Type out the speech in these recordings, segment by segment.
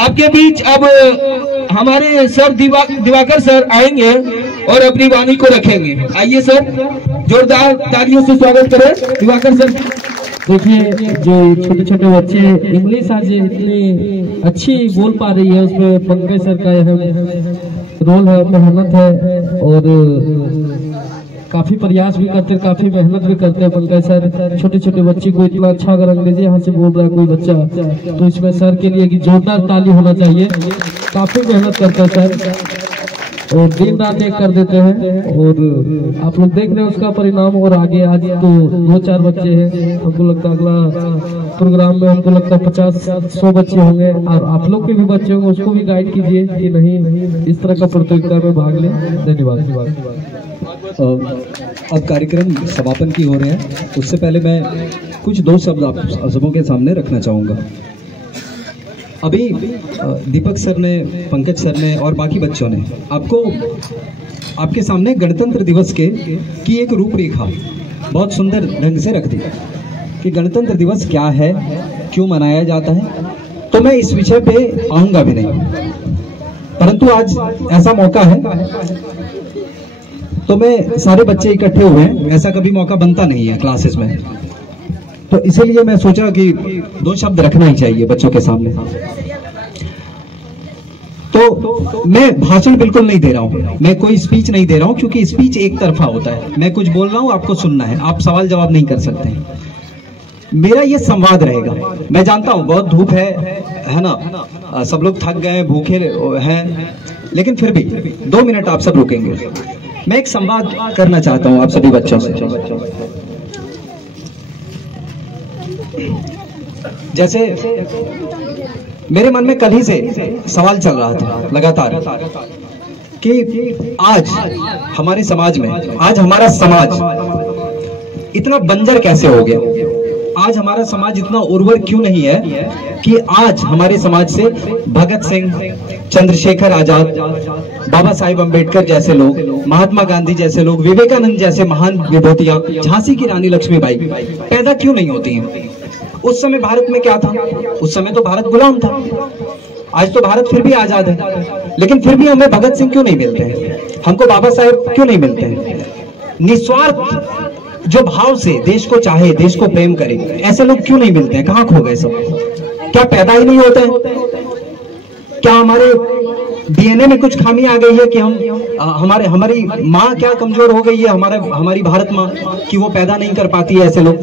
आपके बीच अब हमारे सर दिवाकर सर आएंगे और अपनी वाणी को रखेंगे। आइए सर, जोरदार तालियों से स्वागत करें दिवाकर सर। देखिए जो छोटे छोटे बच्चे इंग्लिश आज इतनी अच्छी बोल पा रही है, उसमें पंकज सर का अहम रोल है, मेहनत है और काफी प्रयास भी करते हैं, काफी मेहनत भी करते हैं पंकज सर। छोटे छोटे बच्चे को इतना अच्छा अगर अंग्रेजी यहाँ से बोल रहा है कोई बच्चा, तो इसमें सर के लिए कि जोरदार ताली होना चाहिए। काफी मेहनत करते हैं सर और दिन रात एक कर देते हैं, और आप लोग देख रहे हैं उसका परिणाम। और आगे आज तो 2-4 बच्चे हैं, हमको लगता है अगला प्रोग्राम में हमको लगता है 50-100 बच्चे होंगे, और आप लोग के भी बच्चे होंगे, उसको भी गाइड कीजिए कि नहीं इस तरह का प्रतियोगिता में भाग लें। धन्यवाद। अब कार्यक्रम समापन की हो रहे हैं, उससे पहले मैं कुछ 2 शब्द आप सबों के सामने रखना चाहूँगा। अभी दीपक सर ने, पंकज सर ने और बाकी बच्चों ने आपको आपके सामने गणतंत्र दिवस की एक रूपरेखा बहुत सुंदर ढंग से रख दी कि गणतंत्र दिवस क्या है, क्यों मनाया जाता है। तो मैं इस विषय पे आऊँगा भी नहीं, परंतु आज ऐसा मौका है तो मैं सारे बच्चे इकट्ठे हुए हैं, ऐसा कभी मौका बनता नहीं है क्लासेस में, तो इसीलिए मैं सोचा कि 2 शब्द रखना ही चाहिए बच्चों के सामने। तो मैं भाषण बिल्कुल नहीं दे रहा हूं, मैं कोई स्पीच नहीं दे रहा हूं, क्योंकि स्पीच एक तरफा होता है। मैं कुछ बोल रहा हूं, आपको सुनना है, आप सवाल जवाब नहीं कर सकते। मेरा ये संवाद रहेगा। मैं जानता हूं बहुत धूप है ना, सब लोग थक गए, भूखे हैं, लेकिन फिर भी 2 मिनट आप सब रुकेंगे। मैं एक संवाद करना चाहता हूं आप सभी बच्चों से। जैसे मेरे मन में कल ही से सवाल चल रहा था लगातार कि आज हमारे समाज में, आज हमारा समाज इतना बंजर कैसे हो गया, आज हमारा समाज इतना उर्वर क्यों नहीं है कि आज हमारे समाज से भगत सिंह, चंद्रशेखर आजाद, बाबा साहिब अम्बेडकर जैसे लोग, महात्मा गांधी जैसे लोग, विवेकानंद जैसे महान विभूतियां, झांसी की रानी लक्ष्मीबाई पैदा क्यों नहीं होती हैं। उस समय भारत में क्या था, उस समय तो भारत गुलाम था, आज तो भारत फिर भी आजाद है, लेकिन फिर भी हमें भगत सिंह क्यों नहीं मिलते हैं, हमको बाबा साहेब क्यों नहीं मिलते हैं। निस्वार्थ जो भाव से देश को चाहे, देश को प्रेम करे, ऐसे लोग क्यों नहीं मिलते हैं, कहाँ खो गए सब, क्या पैदा ही नहीं होते हैं, क्या हमारे डीएनए में कुछ खामी आ गई है कि हमारी माँ क्या कमजोर हो गई है, हमारी भारत माँ कि वो पैदा नहीं कर पाती है ऐसे लोग।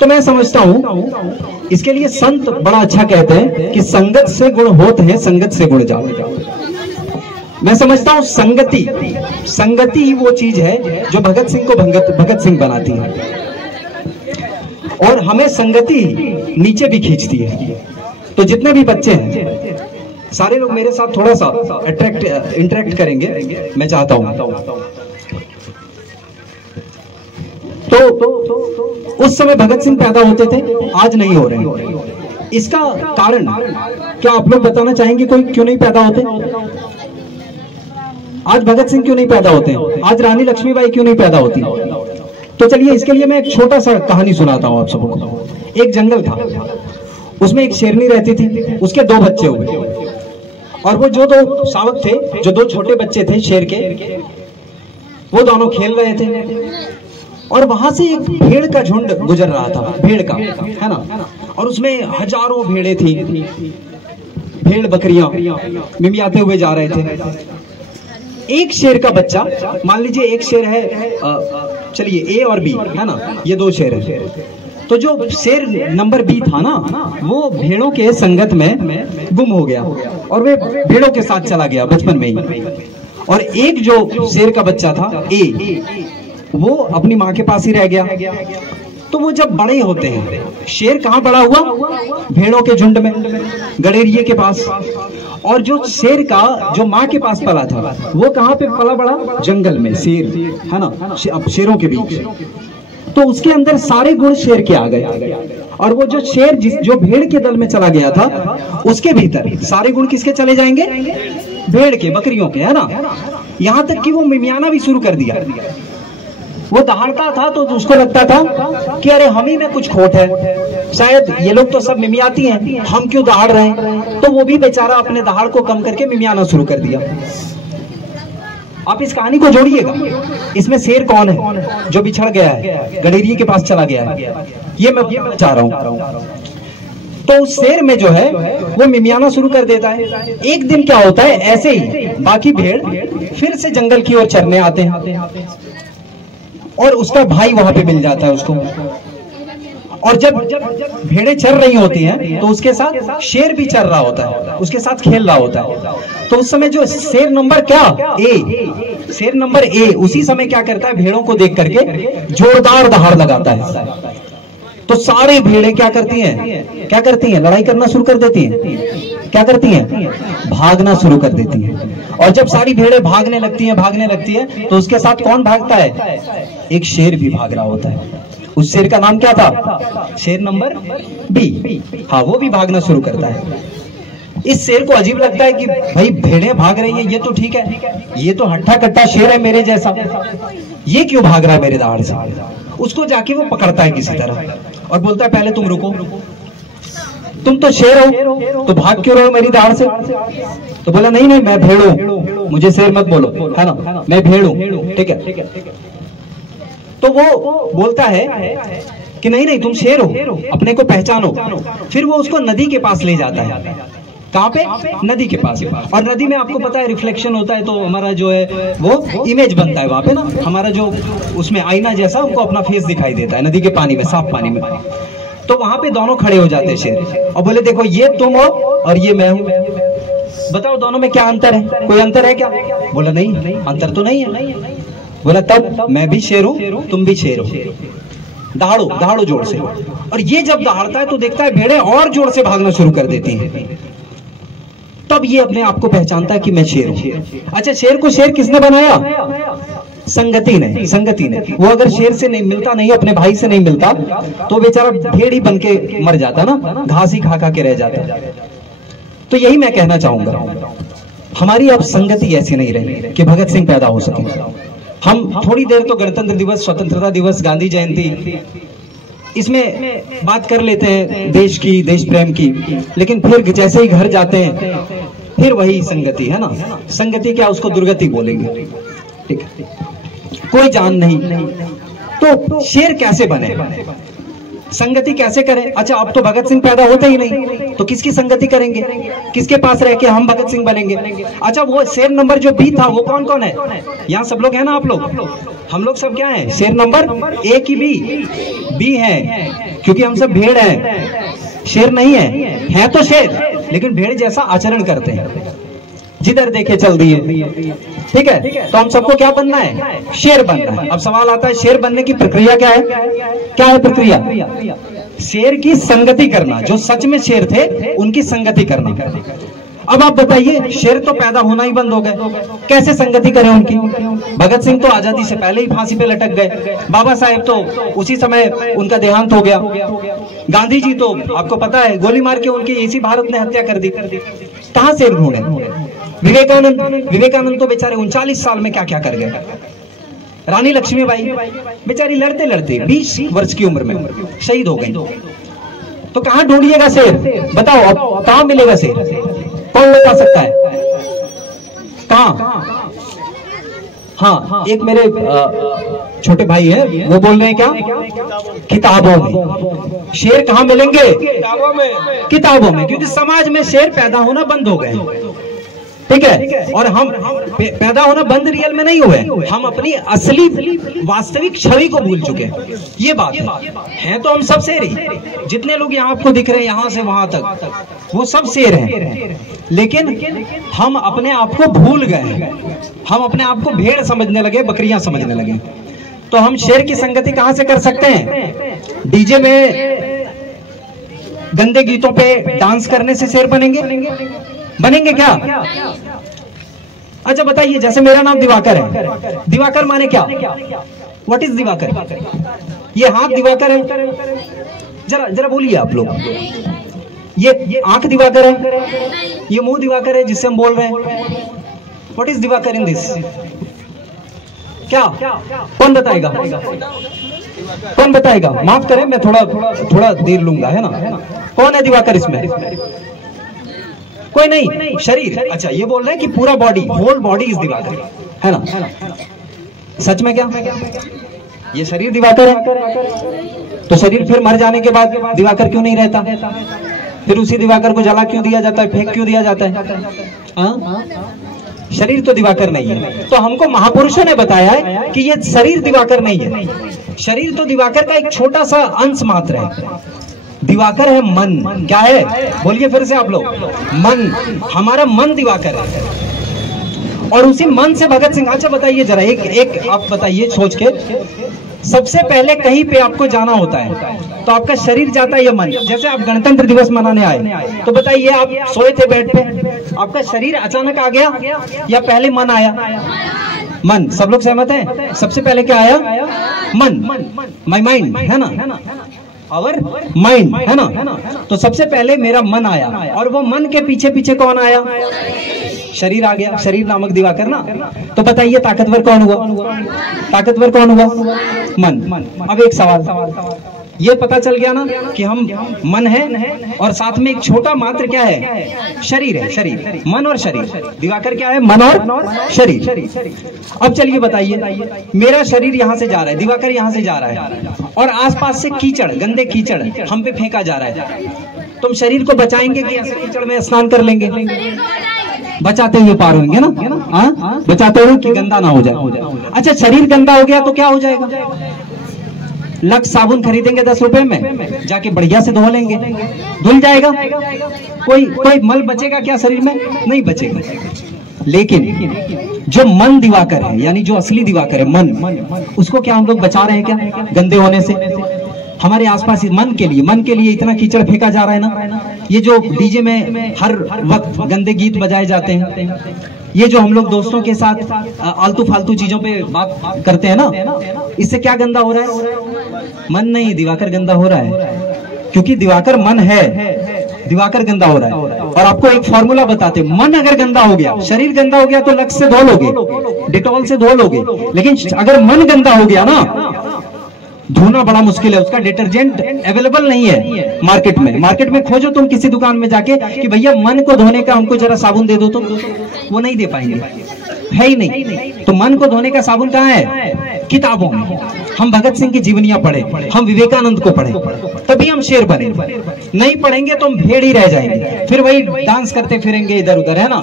तो मैं समझता हूं इसके लिए संत बड़ा अच्छा कहते हैं कि संगत से गुण होते हैं, संगत से गुण जाओ। मैं समझता हूं संगति ही वो चीज है जो भगत सिंह को भगत सिंह बनाती है, और हमें संगति नीचे भी खींचती है। तो जितने भी बच्चे हैं सारे लोग मेरे साथ थोड़ा सा इंटरेक्ट करेंगे, मैं चाहता हूं। तो उस समय भगत सिंह पैदा होते थे, आज नहीं हो रहे। इसका कारण क्या आप लोग बताना चाहेंगे, कोई क्यों नहीं पैदा होते? आज भगत सिंह क्यों नहीं पैदा होते, आज रानी लक्ष्मीबाई क्यों नहीं पैदा होती? तो चलिए इसके लिए मैं एक छोटा सा कहानी सुनाता हूं आप सबको। एक जंगल था, उसमें एक शेरनी रहती थी, उसके 2 बच्चे हुए, और वो जो 2 शावक थे, जो 2 छोटे बच्चे थे शेर के, वो दोनों खेल रहे थे, और वहां से एक भेड़ का झुंड गुजर रहा था, भेड़ का, है ना, और उसमें हजारों भेड़ें थी, भेड़ बकरियां मिमियाते हुए जा रहे थे। एक शेर का बच्चा, मान लीजिए एक शेर है, चलिए A और B है ना, ये 2 शेर है, तो जो शेर नंबर B था ना, वो भेड़ों के संगत में गुम हो गया, और वे भेड़ों के साथ चला गया बचपन में ही। और एक जो शेर का बच्चा था A, वो अपनी माँ के पास ही रह गया। तो वो जब बड़े होते हैं, शेर कहाँ बड़ा हुआ, भेड़ों के झुंड में, गडेरिए के पास, और जो शेर का जो माँ के पास पला था, वो कहाँ पे पला बड़ा, जंगल में, शेर है ना, शेरों के बीच। तो उसके अंदर सारे गुण शेर के आ गए, और वो जो शेर जो भेड़ के दल में चला गया था, उसके भीतर सारे गुण किसके चले जाएंगे, भेड़ के, बकरियों के, है ना। यहाँ तक कि वो मिमियाना भी शुरू कर दिया। वो दहाड़ता था तो उसको लगता था कि अरे हम ही में कुछ खोट है, शायद ये लोग तो सब मिमियाती हैं, हम क्यों दहाड़ रहे हैं, तो वो भी बेचारा अपने दहाड़ को कम करके मिमियाना शुरू कर दिया। आप इस कहानी को जोड़िएगा, इसमें शेर कौन है जो बिछड़ गया है, गडेरिया के पास चला गया है, ये मैं चाह रहा हूं। तो उस शेर में जो है वो मिमियाना शुरू कर देता है। एक दिन क्या होता है, ऐसे ही बाकी भेड़ फिर से जंगल की ओर चरने आते हैं और उसका भाई वहां पे मिल जाता है उसको। और जब भेड़ें चर रही होती हैं तो उसके साथ शेर भी चर रहा होता है, उसके साथ खेल रहा होता है। तो उस समय जो शेर नंबर शेर नंबर ए उसी समय क्या करता है, भेड़ों को देख करके जोरदार दहाड़ लगाता है। तो सारी भेड़ें क्या करती हैं, लड़ाई करना शुरू कर देती हैं। क्या करती हैं, भागना शुरू कर देती हैं। और जब सारी भेड़ें भागने लगती हैं तो उसके साथ कौन भागता है, एक शेर भी भाग रहा होता है। उस शेर का नाम क्या था, शेर नंबर बी। हाँ, वो भी भागना शुरू करता है। इस शेर को अजीब लगता है कि भाई भेड़ें भाग रही हैं, ये तो ठीक है, ये तो हट्टा कट्टा शेर है मेरे जैसा, ये क्यों भाग रहा है मेरे दहाड़ से। उसको जाके वो पकड़ता है किसी तरह और बोलता है पहले तुम रुको, तुम तो शेर हो तो भाग क्यों रहे हो मेरी दहाड़ से। तो बोला नहीं मैं भेड़ हूं, मुझे शेर मत बोलो, है ना, मैं भेड़ हूं, ठीक है। तो वो बोलता है कि नहीं तुम शेर हो, अपने को पहचानो। फिर वो उसको नदी के पास ले जाता है। कहां पे, नदी के पास। और नदी में आपको पता है रिफ्लेक्शन होता है, तो हमारा जो है वो इमेज बनता है वहां पे ना, हमारा जो उसमें आईना जैसा हमको अपना फेस दिखाई देता है नदी के पानी में, साफ पानी में। तो वहां पे दोनों खड़े हो जाते हैं शेर और बोले देखो ये तुम हो और ये मैं हूं, बताओ दोनों में क्या अंतर है, कोई अंतर है क्या। बोला नहीं, अंतर तो नहीं है। बोला तब मैं भी शेर हूं, तुम भी शेर हो, दहाड़ो जोर से। और ये जब दहाड़ता है तो देखता है भेड़ें और जोर से भागना शुरू कर देती हैं। तब ये अपने आप को पहचानता है कि मैं शेर हूं। अच्छा, शेर को शेर किसने बनाया, संगति ने। वो अगर शेर से नहीं मिलता, नहीं अपने भाई से नहीं मिलता, तो बेचारा भेड़ ही बन के मर जाता ना, घास ही खा के रह जाता। तो यही मैं कहना चाहूंगा, हमारी अब संगति ऐसी नहीं रही कि भगत सिंह पैदा हो सके। हम थोड़ी देर तो गणतंत्र दिवस, स्वतंत्रता दिवस, गांधी जयंती, इसमें बात कर लेते हैं देश की, देश प्रेम की, लेकिन फिर जैसे ही घर जाते हैं फिर वही संगति है ना। संगति क्या, उसको दुर्गति बोलेंगे, ठीक है, कोई जान नहीं। तो शेर कैसे बने, संगति कैसे करें। अच्छा, अब तो भगत सिंह पैदा होते ही नहीं, तो किसकी संगति करेंगे, किसके पास रह के हम भगत सिंह बनेंगे। अच्छा, वो शेर नंबर जो बी था वो कौन कौन है, यहाँ सब लोग हैं ना आप लोग, हम लोग सब क्या हैं, शेर नंबर ए की बी है, क्योंकि हम सब भेड़ हैं, शेर नहीं है तो शेर, लेकिन भेड़ जैसा आचरण करते हैं, जिधर देखे चल दिए, ठीक है। तो हम सबको क्या बनना है, शेर बनना है। अब सवाल आता है शेर बनने की प्रक्रिया क्या है प्रक्रिया, शेर की संगति करना, जो सच में शेर थे उनकी संगति करना। अब आप बताइए, शेर तो पैदा होना ही बंद हो गए, कैसे संगति करें उनकी। भगत सिंह तो आजादी से पहले ही फांसी पे लटक गए, बाबा साहेब तो उसी समय उनका देहांत हो गया, गांधी जी तो आपको पता है गोली मार के उनकी इसी भारत ने हत्या कर दी। कहां शेर ढूंढे। विवेकानंद तो बेचारे 39 साल में क्या क्या कर गए। रानी लक्ष्मीबाई बेचारी लड़ते लड़ते 20 वर्ष की उम्र में शहीद हो गई। तो कहां ढूंढिएगा शेर, बताओ अब कहां मिलेगा शेर, कौन बता सकता है कहां। हाँ, एक मेरे छोटे भाई है, वो बोल रहे हैं क्या, किताबों में। शेर कहां मिलेंगे, किताबों में, क्योंकि समाज में शेर पैदा होना बंद हो गए, ठीक है। और हम पैदा होना बंद रियल में नहीं हुए, हम अपनी असली वास्तविक छवि को भूल चुके हैं, ये बात है। तो हम सब शेर ही, जितने लोग यहाँ आपको दिख रहे हैं यहाँ से वहां तक, वो सब शेर हैं, लेकिन हम अपने आप को भूल गए, हम अपने आप को भेड़ समझने लगे, बकरियां समझने लगे। तो हम शेर की संगति कहां से कर सकते हैं, डीजे में गंदे गीतों पे डांस करने से शेर बनेंगे क्या। अच्छा बताइए, जैसे मेरा नाम दिवाकर है, दिवाकर माने क्या, व्हाट इज दिवाकर, ये हाथ दिवाकर है, जरा बोलिए आप लोग। ये आंख दिवाकर है, ये मुंह दिवाकर है जिससे हम बोल रहे हैं, what is Diwakar in this, क्या कौन बताएगा। कौन बताएगा? माफ करें, मैं थोड़ा देर लूंगा, है ना। कौन है दिवाकर इसमें? कोई नहीं। शरीर, अच्छा ये बोल रहे हैं कि पूरा body, whole body is Divakar, है ना। सच में क्या ये शरीर दिवाकर है? तो शरीर फिर मर जाने के बाद दिवाकर क्यों नहीं रहता? फिर उसी दिवाकर को जला क्यों दिया जाता है, फेंक क्यों दिया जाता है? शरीर तो दिवाकर नहीं है। तो हमको महापुरुषों ने बताया है कि ये शरीर दिवाकर नहीं है। शरीर तो दिवाकर का एक छोटा सा अंश मात्र है। दिवाकर है मन। क्या है? बोलिए फिर से आप लोग। मन। हमारा मन दिवाकर है, और उसी मन से भगत सिंह। अच्छा बताइए जरा, एक आप बताइए सोच के, सबसे पहले कहीं पे आपको जाना होता है तो आपका शरीर जाता है या मन? जैसे आप गणतंत्र दिवस मनाने आए तो बताइए, आप सोए थे बेड पे, आपका शरीर अचानक आ गया या पहले मन आया? मन। सब लोग सहमत हैं? सबसे पहले क्या आया? मन। माई माइंड, है ना, और माइंड, है ना। तो सबसे पहले मेरा मन आया, और वो मन के पीछे पीछे कौन आया? शरीर आ गया। शरीर नामक दिवाकर ना। तो बताइए ताकतवर कौन हुआ? ताकतवर कौन हुआ? मन। अब एक सवाल, ये पता चल गया ना कि हम मन है, और साथ में एक छोटा मात्र क्या है? शरीर है। शरीर, मन और शरीर। दिवाकर क्या है? मन और शरीर। अब चलिए बताइए, मेरा शरीर यहाँ से जा रहा है, दिवाकर यहाँ से जा रहा है, और आसपास से कीचड़, गंदे कीचड़ हम पे फेंका जा रहा है। तुम शरीर को बचाएंगे कि ऐसे कीचड़ में स्नान कर लेंगे? बचाते हुए पार होंगे ना। बचाते हुए कि गंदा ना हो जाए। अच्छा, शरीर गंदा हो गया तो क्या हो जाएगा? लक्स साबुन खरीदेंगे 10 रुपए में, जाके बढ़िया से धो लेंगे, धुल जाएगा। कोई मल बचेगा क्या शरीर में? नहीं बचेगा। लेकिन जो मन दिवाकर है, यानी जो असली दिवाकर है मन, उसको क्या हम लोग बचा रहे हैं क्या गंदे होने से? हमारे आसपास मन के लिए इतना कीचड़ फेंका जा रहा है ना। ये जो डीजे में हर वक्त गंदे गीत बजाए जाते हैं, ये जो हम लोग दोस्तों के साथ आलतू फालतू चीजों पे बात करते हैं ना, इससे क्या गंदा हो रहा है? मन नहीं, दिवाकर गंदा हो रहा है। क्योंकि दिवाकर मन है, दिवाकर गंदा हो रहा है। और आपको एक फॉर्मूला बताते, मन अगर गंदा हो गया, शरीर गंदा हो गया तो लक्स से धो लोगे, डिटॉल से धो लोगे, लेकिन अगर मन गंदा हो गया ना, धोना बड़ा मुश्किल है। उसका डिटर्जेंट अवेलेबल नहीं है मार्केट में खोजो तुम किसी दुकान में जाके कि भैया मन को धोने का हमको जरा साबुन दे दो, तो वो नहीं दे पाएंगे, है ही नहीं। तो मन को धोने का साबुन कहाँ है? किताबों में। हम भगत सिंह की जीवनियां पढ़े, हम विवेकानंद को पढ़े, तभी हम शेर बने। नहीं पढ़ेंगे तो हम भेड़ ही रह जाएंगे, फिर वही डांस करते फिरेंगे इधर उधर, है ना,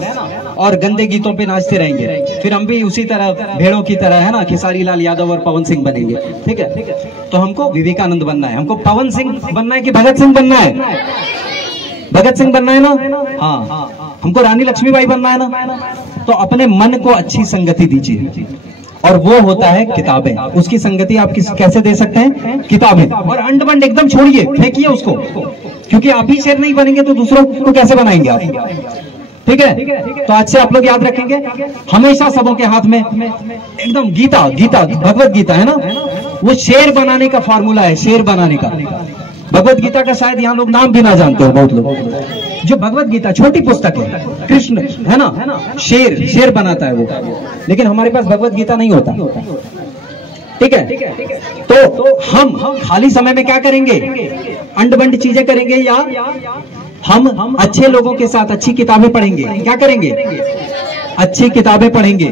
और गंदे गीतों पे नाचते रहेंगे। फिर हम भी उसी तरह भेड़ों की तरह, है ना, खेसारी लाल यादव और पवन सिंह बनेंगे। ठीक है, तो हमको विवेकानंद बनना है, हमको पवन सिंह बनना है कि भगत सिंह बनना है? भगत सिंह बनना है ना। हाँ, हमको रानी लक्ष्मीबाई बनना है ना। तो अपने मन को अच्छी संगति दीजिए, और वो होता है किताबें। उसकी संगति आप कैसे दे सकते हैं? किताबें। और अंड बंड एकदम छोड़िए, फेंकिए उसको, क्योंकि आप ही शेर नहीं बनेंगे तो दूसरों को कैसे बनाएंगे आप? ठीक है, तो आज से आप लोग याद रखेंगे, हमेशा सबों के हाथ में एकदम गीता भगवत गीता है ना, वो शेर बनाने का फॉर्मूला है, शेर बनाने का। भगवत गीता का शायद यहाँ लोग नाम भी ना जानते हो बहुत लोग। जो भगवत गीता छोटी पुस्तक है, कृष्ण है ना, शेर बनाता है वो, लेकिन हमारे पास भगवत गीता नहीं होता। ठीक है, तो हम खाली समय में क्या करेंगे? अंड बंड चीजें करेंगे, या हम अच्छे लोगों के साथ अच्छी किताबें पढ़ेंगे? क्या करेंगे? अच्छी किताबें पढ़ेंगे।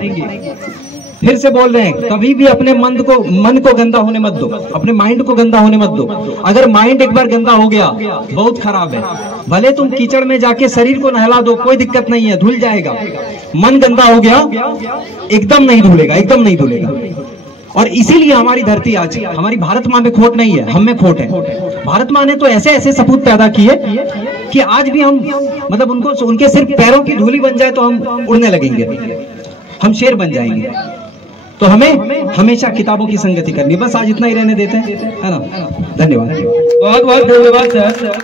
फिर से बोल रहे हैं, कभी भी अपने मन को गंदा होने मत दो, अपने माइंड को गंदा होने मत दो। अगर माइंड एक बार गंदा हो गया, बहुत खराब है। भले तुम कीचड़ में जाके शरीर को नहला दो, कोई दिक्कत नहीं है, धुल जाएगा। मन गंदा हो गया, एकदम नहीं धुलेगा। और इसीलिए हमारी धरती आज, हमारी भारत माँ में खोट नहीं है, हम में खोट है। भारत माँ ने तो ऐसे ऐसे सपूत पैदा किए कि आज भी हम, मतलब उनके सिर्फ पैरों की धूली बन जाए तो हम उड़ने लगेंगे, हम शेर बन जाएंगे। तो हमें हमेशा किताबों की संगति करनी। बस आज इतना ही रहने देते हैं, है ना। धन्यवाद, बहुत बहुत धन्यवाद सर।